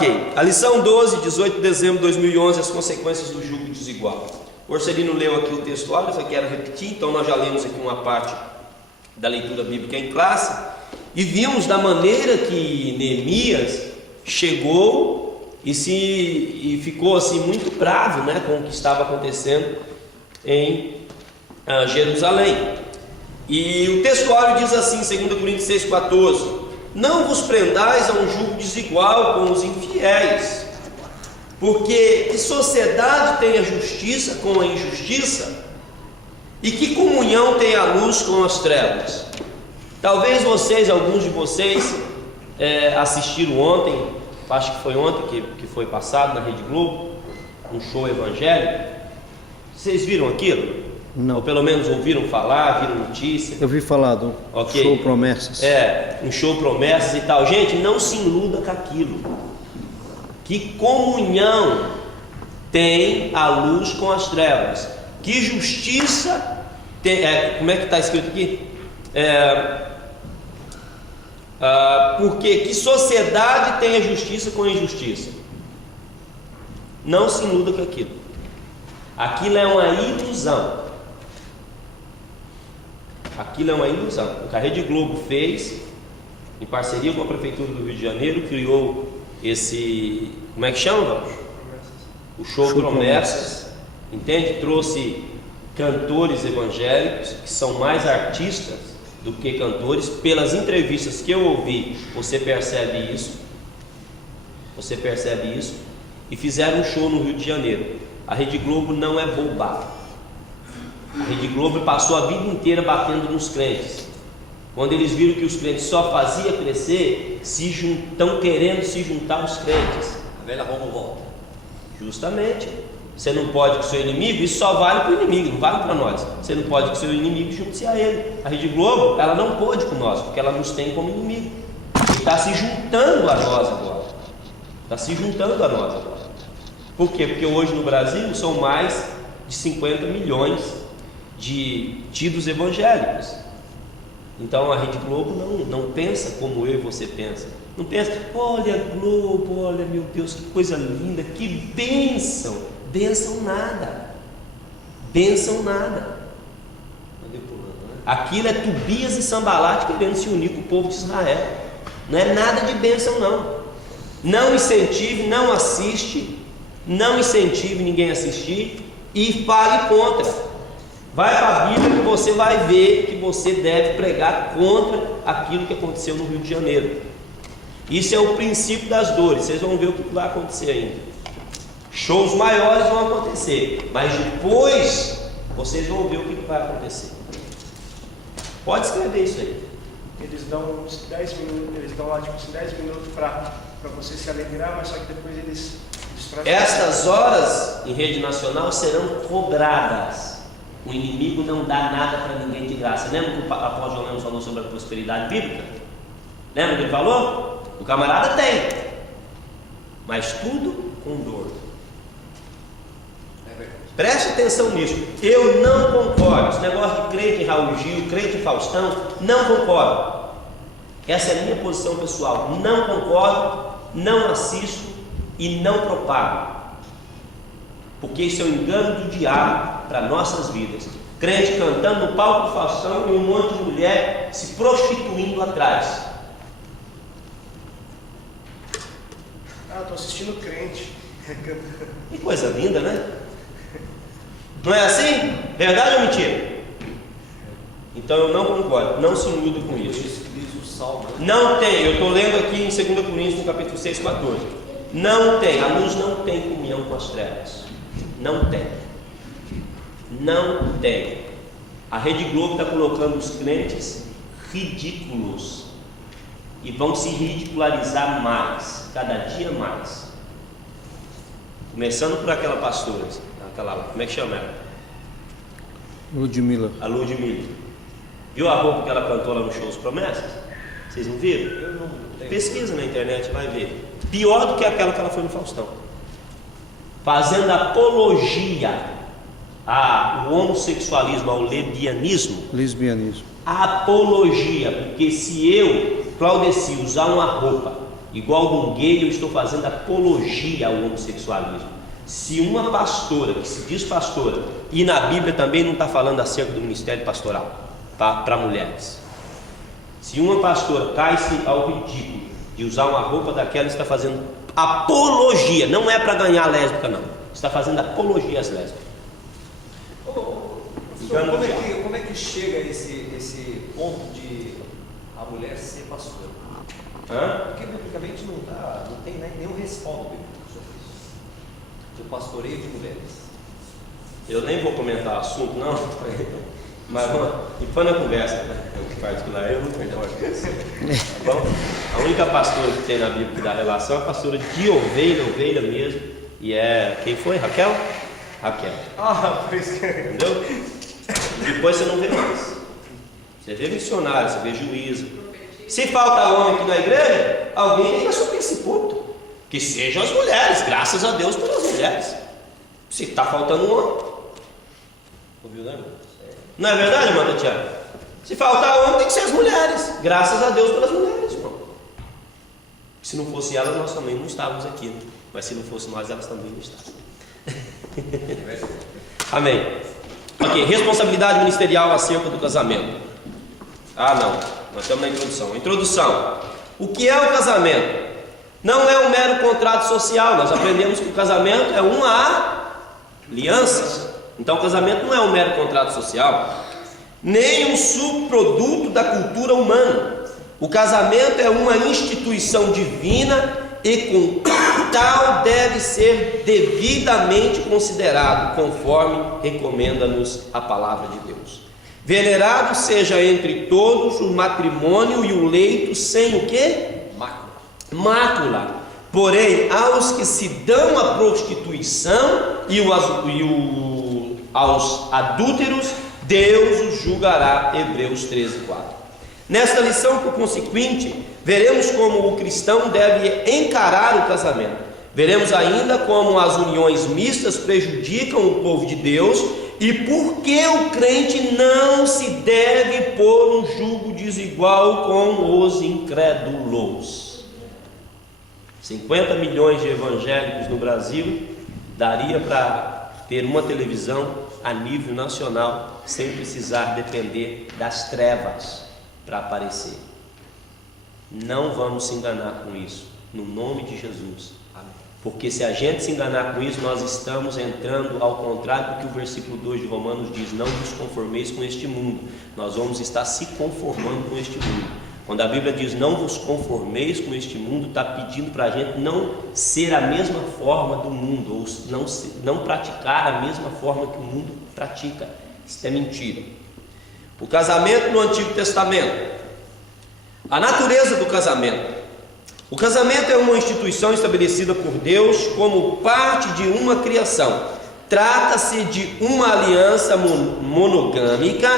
Ok, a lição 12, 18 de dezembro de 2011, as consequências do jugo desigual. O Orcelino leu aqui o textuário, eu só quero repetir, então nós já lemos aqui uma parte da leitura bíblica em classe, e vimos da maneira que Neemias chegou e ficou assim muito bravo, né, com o que estava acontecendo em Jerusalém. E o textuário diz assim, 2 Coríntios 6,14: não vos prendais a um jugo desigual com os infiéis, porque que sociedade tem a justiça com a injustiça? E que comunhão tem a luz com as trevas? Talvez alguns de vocês assistiram ontem, acho que foi ontem que foi passado na Rede Globo, um show evangélico. Vocês viram aquilo? Não. Ou pelo menos ouviram falar, viram notícia? Eu vi falar do show Promessas. Um show Promessas e tal. Gente, não se iluda com aquilo. Que comunhão tem a luz com as trevas? Que justiça tem, como é que está escrito aqui? Porque que sociedade tem a justiça com a injustiça? Não se iluda com aquilo. Aquilo é uma ilusão. Aquilo é uma ilusão. O que a Rede Globo fez, em parceria com a Prefeitura do Rio de Janeiro, criou esse, como é que chama? O show Promessas, entende? Trouxe cantores evangélicos, que são mais artistas do que cantores. Pelas entrevistas que eu ouvi, você percebe isso. E fizeram um show no Rio de Janeiro. A Rede Globo não é boba. A Rede Globo passou a vida inteira batendo nos crentes. Quando eles viram que os crentes só faziam crescer, estão querendo se juntar aos crentes. A velha Roma volta. Justamente. Você não pode com o seu inimigo, isso só vale para o inimigo, não vale para nós. Você não pode com o seu inimigo, junte-se a ele. A Rede Globo, ela não pode com nós, porque ela nos tem como inimigo. E está se juntando a nós agora. Por quê? Porque hoje no Brasil são mais de 50 milhões de tidos evangélicos. Então a Rede Globo não pensa como eu e você pensa. Não pensa, olha Globo, olha meu Deus, que coisa linda, que bênção. Bênção nada. Aquilo é Tobias e Sambalat querendo se unir com o povo de Israel. Não é nada de bênção não. Não incentive, não assiste, não incentive ninguém a assistir e fale contra. Vai para a Bíblia que você vai ver que você deve pregar contra aquilo que aconteceu no Rio de Janeiro. Isso é o princípio das dores. Vocês vão ver o que vai acontecer ainda. Shows maiores vão acontecer, mas depois vocês vão ver o que vai acontecer. Pode escrever isso aí. Eles dão uns 10 minutos, eles dão lá tipo 10 minutos para você se alegrar, mas só que depois eles Estas horas em rede nacional serão cobradas. O inimigo não dá nada para ninguém de graça. Lembra que o apóstolo João Lemos falou sobre a prosperidade bíblica? Lembra que ele falou? O camarada tem, mas tudo com dor. Preste atenção nisso. Eu não concordo. Esse negócio de crente em Raul Gil, crente em Faustão, não concordo. Essa é a minha posição pessoal. Não concordo, não assisto e não propago. Porque isso é um engano do diabo para nossas vidas. Crente cantando no palco do Faustão e um monte de mulher se prostituindo atrás. Estou assistindo crente. Que coisa linda, né? Não é assim? Verdade ou mentira? Então eu não concordo, não se iluda com isso. Não tem, eu estou lendo aqui em 2 Coríntios, no capítulo 6,14. Não tem, a luz não tem comunhão com as trevas. Não tem. A Rede Globo está colocando os crentes ridículos e vão se ridicularizar mais, cada dia mais. Começando por aquela pastora, como é que chama ela? Ludmilla. A Ludmilla. Viu a roupa que ela cantou lá no show Os Promessas? Vocês não viram? Eu não tenho. Pesquisa na internet, vai ver. Pior do que aquela que ela foi no Faustão. Fazendo apologia ao homossexualismo, ao lesbianismo. Lesbianismo. Apologia, porque se eu, Claudeci, usar uma roupa Igual de um gay, eu estou fazendo apologia ao homossexualismo. Se uma pastora, que se diz pastora, e na Bíblia também não está falando acerca do ministério pastoral para mulheres. Se uma pastora cai-se ao ridículo de usar uma roupa daquela, está fazendo apologia, não é para ganhar lésbica não, está fazendo apologia às lésbicas. Como é que chega esse ponto de a mulher ser pastora? Porque biblicamente não tem nenhum respaldo bíblico sobre isso, do pastoreio de mulheres. Eu nem vou comentar o assunto não, mas depois na conversa, particular, eu não concordo com isso. Tá bom? A única pastora que tem na Bíblia que dá relação é a pastora de ovelha mesmo, e é, quem foi? Raquel? Raquel. Por isso que... Entendeu? E depois você não vê mais. Você vê missionário, você vê juízo. Se falta homem aqui na igreja, alguém tem que assumir esse ponto. Que sejam as mulheres, graças a Deus pelas mulheres. Se está faltando um homem. Ouviu, né, irmão? Não é verdade, irmã Tatiana? Se faltar homem, tem que ser as mulheres. Graças a Deus pelas mulheres, irmão. Se não fosse elas, nós também não estávamos aqui. Né? Mas se não fosse nós, elas também não estavam. Amém. Ok, responsabilidade ministerial acerca do casamento. Não, nós estamos na introdução. Introdução. O que é o casamento? Não é um mero contrato social. Nós aprendemos que o casamento é uma aliança. Então o casamento não é um mero contrato social, nem um subproduto da cultura humana. O casamento é uma instituição divina e com tal deve ser devidamente considerado, conforme recomenda-nos a palavra de Deus. Venerado seja entre todos o matrimônio e o leito sem o quê? Mácula. Porém, aos que se dão à prostituição aos adúlteros, Deus os julgará. Hebreus 13:4. Nesta lição, por consequente, veremos como o cristão deve encarar o casamento. Veremos ainda como as uniões mistas prejudicam o povo de Deus e por que o crente não se deve pôr um jugo desigual com os incrédulos. 50 milhões de evangélicos no Brasil daria para ter uma televisão a nível nacional sem precisar depender das trevas para aparecer. Não vamos se enganar com isso, no nome de Jesus. Amém. Porque se a gente se enganar com isso, nós estamos entrando ao contrário do que o versículo 2 de Romanos diz: não vos conformeis com este mundo. Nós vamos estar se conformando com este mundo. Quando a Bíblia diz não vos conformeis com este mundo, está pedindo para a gente não ser a mesma forma do mundo, ou não praticar a mesma forma que o mundo pratica. Isso é mentira. O casamento no Antigo Testamento. A natureza do casamento. O casamento é uma instituição estabelecida por Deus como parte de uma criação. Trata-se de uma aliança monogâmica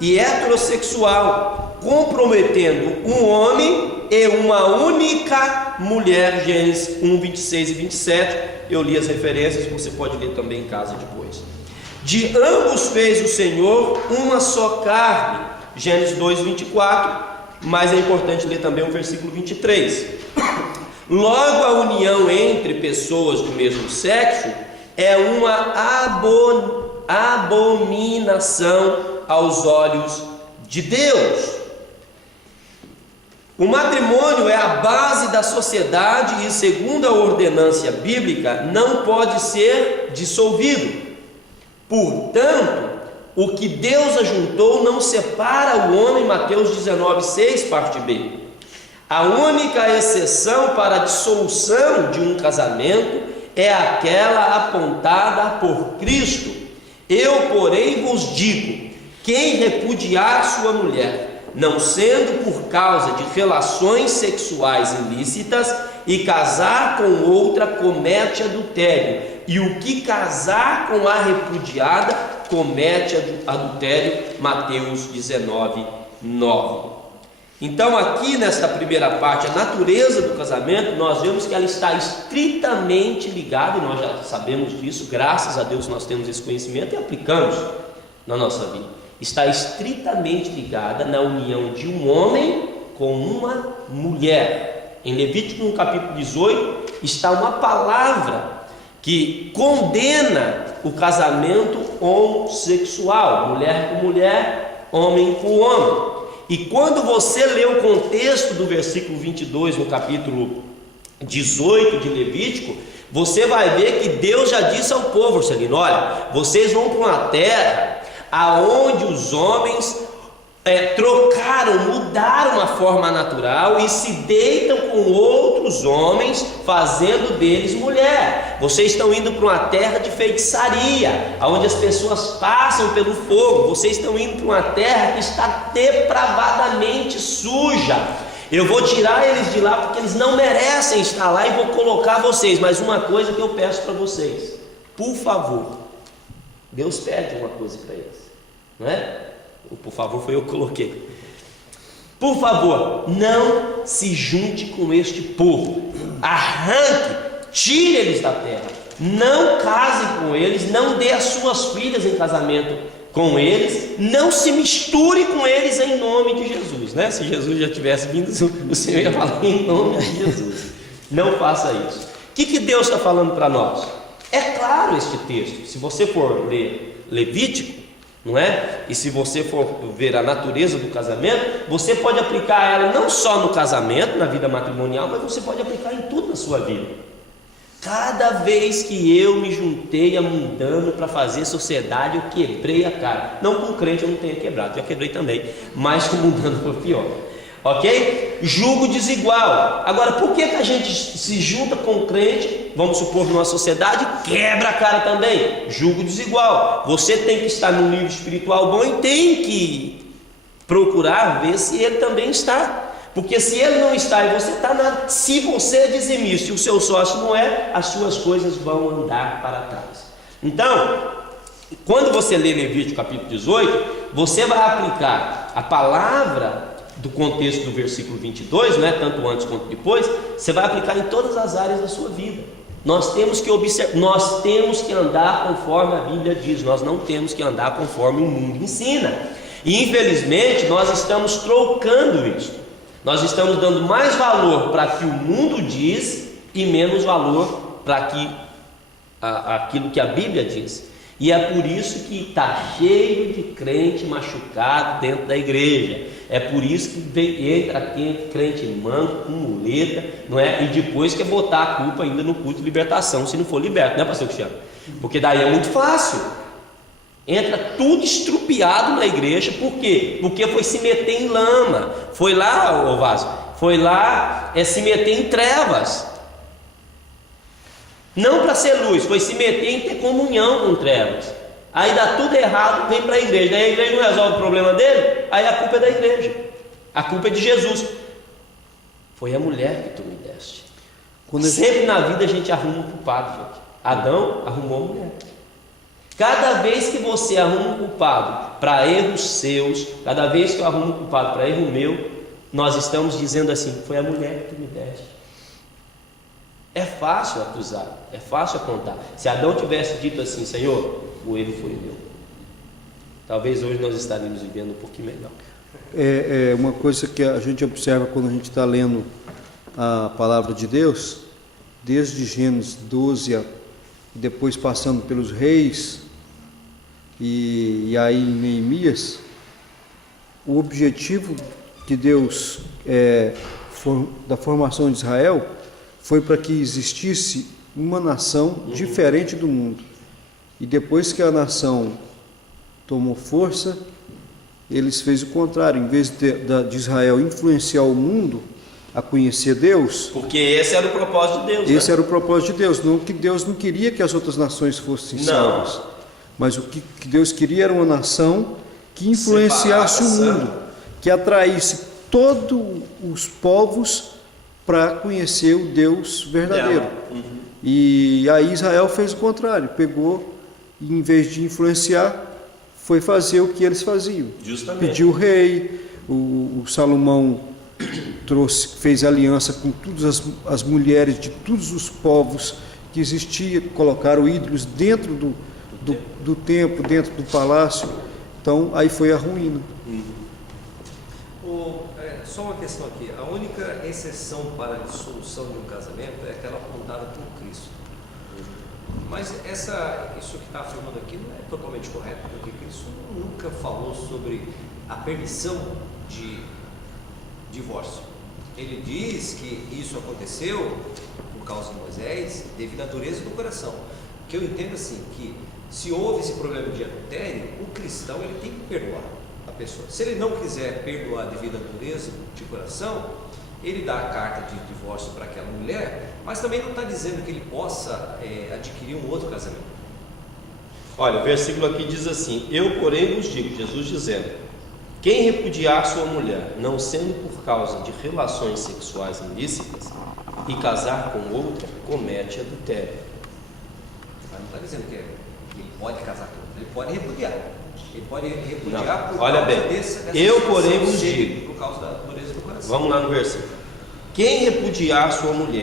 e heterossexual, comprometendo um homem e uma única mulher. Gênesis 1, 26 e 27. Eu li as referências, você pode ler também em casa depois. De ambos fez o Senhor uma só carne. Gênesis 2, 24. Mas é importante ler também o versículo 23. Logo, a união entre pessoas do mesmo sexo é uma abominação aos olhos de Deus. O matrimônio é a base da sociedade e, segundo a ordenância bíblica, não pode ser dissolvido. Portanto, o que Deus ajuntou não separa o homem. Mateus 19:6, parte B. A única exceção para a dissolução de um casamento é aquela apontada por Cristo. Eu, porém, vos digo: quem repudiar sua mulher, não sendo por causa de relações sexuais ilícitas, e casar com outra, comete adultério, e o que casar com a repudiada comete adultério. Mateus 19:9. Então, aqui nesta primeira parte, a natureza do casamento, nós vemos que ela está estritamente ligada, e nós já sabemos disso, graças a Deus nós temos esse conhecimento e aplicamos na nossa vida. Está estritamente ligada na união de um homem com uma mulher. Em Levítico, no capítulo 18, está uma palavra que condena o casamento homossexual, mulher com mulher, homem com homem. E quando você lê o contexto do versículo 22, no capítulo 18 de Levítico, você vai ver que Deus já disse ao povo, Urselino: olha, vocês vão para uma terra aonde os homens trocaram, mudaram a forma natural e se deitam com outros homens, fazendo deles mulher. Vocês estão indo para uma terra de feitiçaria, onde as pessoas passam pelo fogo. Vocês estão indo para uma terra que está depravadamente suja. Eu vou tirar eles de lá porque eles não merecem estar lá e vou colocar vocês. Mas uma coisa que eu peço para vocês, por favor, Deus pede uma coisa para eles, não é? Por favor, foi eu que coloquei. Por favor, não se junte com este povo. Arranque, tire eles da terra. Não case com eles, não dê as suas filhas em casamento com eles, não se misture com eles em nome de Jesus, né? Se Jesus já tivesse vindo, o Senhor ia falar em nome de Jesus. Não faça isso. O que Deus está falando para nós? É claro este texto. Se você for ler Levítico, não é? E se você for ver a natureza do casamento, você pode aplicar ela não só no casamento, na vida matrimonial, mas você pode aplicar em tudo na sua vida. Cada vez que eu me juntei a mundano para fazer sociedade, eu quebrei a cara. Não com crente eu não tenho quebrado, já quebrei também, mas com mundano foi pior. Ok? Julgo desigual. Agora, por que a gente se junta com crente, vamos supor, numa sociedade, quebra a cara também? Julgo desigual. Você tem que estar num nível espiritual bom e tem que procurar ver se ele também está. Porque se ele não está e você está, se você é dizimista e o seu sócio não é, as suas coisas vão andar para trás. Então, quando você lê Levítico capítulo 18, você vai aplicar a palavra do contexto do versículo 22, não é? Tanto antes quanto depois, você vai aplicar em todas as áreas da sua vida. Nós temos que observar, nós temos que andar conforme a Bíblia diz, nós não temos que andar conforme o mundo ensina. E infelizmente nós estamos trocando isso. Nós estamos dando mais valor para o que o mundo diz e menos valor para aquilo que a Bíblia diz. E é por isso que está cheio de crente machucado dentro da igreja. É por isso que entra aqui crente manco, com muleta, não é? E depois quer botar a culpa ainda no culto de libertação, se não for liberto, né, pastor Cristiano? Porque daí é muito fácil. Entra tudo estrupiado na igreja. Por quê? Porque foi se meter em lama. Foi lá, ô vaso, foi lá se meter em trevas. Não para ser luz, foi se meter em ter comunhão com trevas. Aí dá tudo errado, vem para a igreja. Daí a igreja não resolve o problema dele, aí a culpa é da igreja. A culpa é de Jesus. Foi a mulher que tu me deste. Sempre na vida a gente arruma um culpado, gente. Adão arrumou a mulher. Cada vez que você arruma um culpado para erros seus, cada vez que eu arrumo um culpado para erro meu, nós estamos dizendo assim: foi a mulher que tu me deste. É fácil acusar, é fácil apontar. Se Adão tivesse dito assim: Senhor, o erro foi meu, talvez hoje nós estaríamos vivendo um pouquinho melhor. É uma coisa que a gente observa quando a gente está lendo a palavra de Deus, desde Gênesis 12, depois passando pelos reis, e aí em Neemias, o objetivo que Deus, da formação de Israel, foi para que existisse uma nação diferente do mundo. E depois que a nação tomou força, eles fez o contrário. Em vez de Israel influenciar o mundo a conhecer Deus, porque esse era o propósito de Deus. Esse era o propósito de Deus. Não que Deus não queria que as outras nações fossem salvas, mas o que Deus queria era uma nação que influenciasse o mundo, que atraísse todos os povos para conhecer o Deus verdadeiro. E aí Israel fez o contrário, pegou e em vez de influenciar, foi fazer o que eles faziam. Justamente. Pediu o rei, o Salomão fez aliança com todas as mulheres de todos os povos que existiam, colocaram ídolos dentro do templo, dentro do palácio. Então aí foi a ruína. só uma questão aqui. A única exceção para a dissolução de um casamento é aquela apontada por Cristo. Mas isso que está afirmando aqui não é totalmente correto, porque Cristo nunca falou sobre a permissão de divórcio. Ele diz que isso aconteceu por causa de Moisés, devido à dureza do coração. O que eu entendo assim, que se houve esse problema de adultério, o cristão ele tem que perdoar a pessoa. Se ele não quiser perdoar devido à dureza de coração, ele dá a carta de divórcio para aquela mulher, mas também não está dizendo que ele possa adquirir um outro casamento. Olha, o versículo aqui diz assim: eu, porém, vos digo, Jesus dizendo, quem repudiar sua mulher, não sendo por causa de relações sexuais ilícitas, e casar com outra, comete adultério. Mas não está dizendo que ele pode casar com outra, ele pode repudiar. Ele pode repudiar Não, por olha causa bem, dessa eu, situação porém, vos dele, digo. por causa da dureza do coração. Vamos lá no versículo. Quem repudiar sua mulher,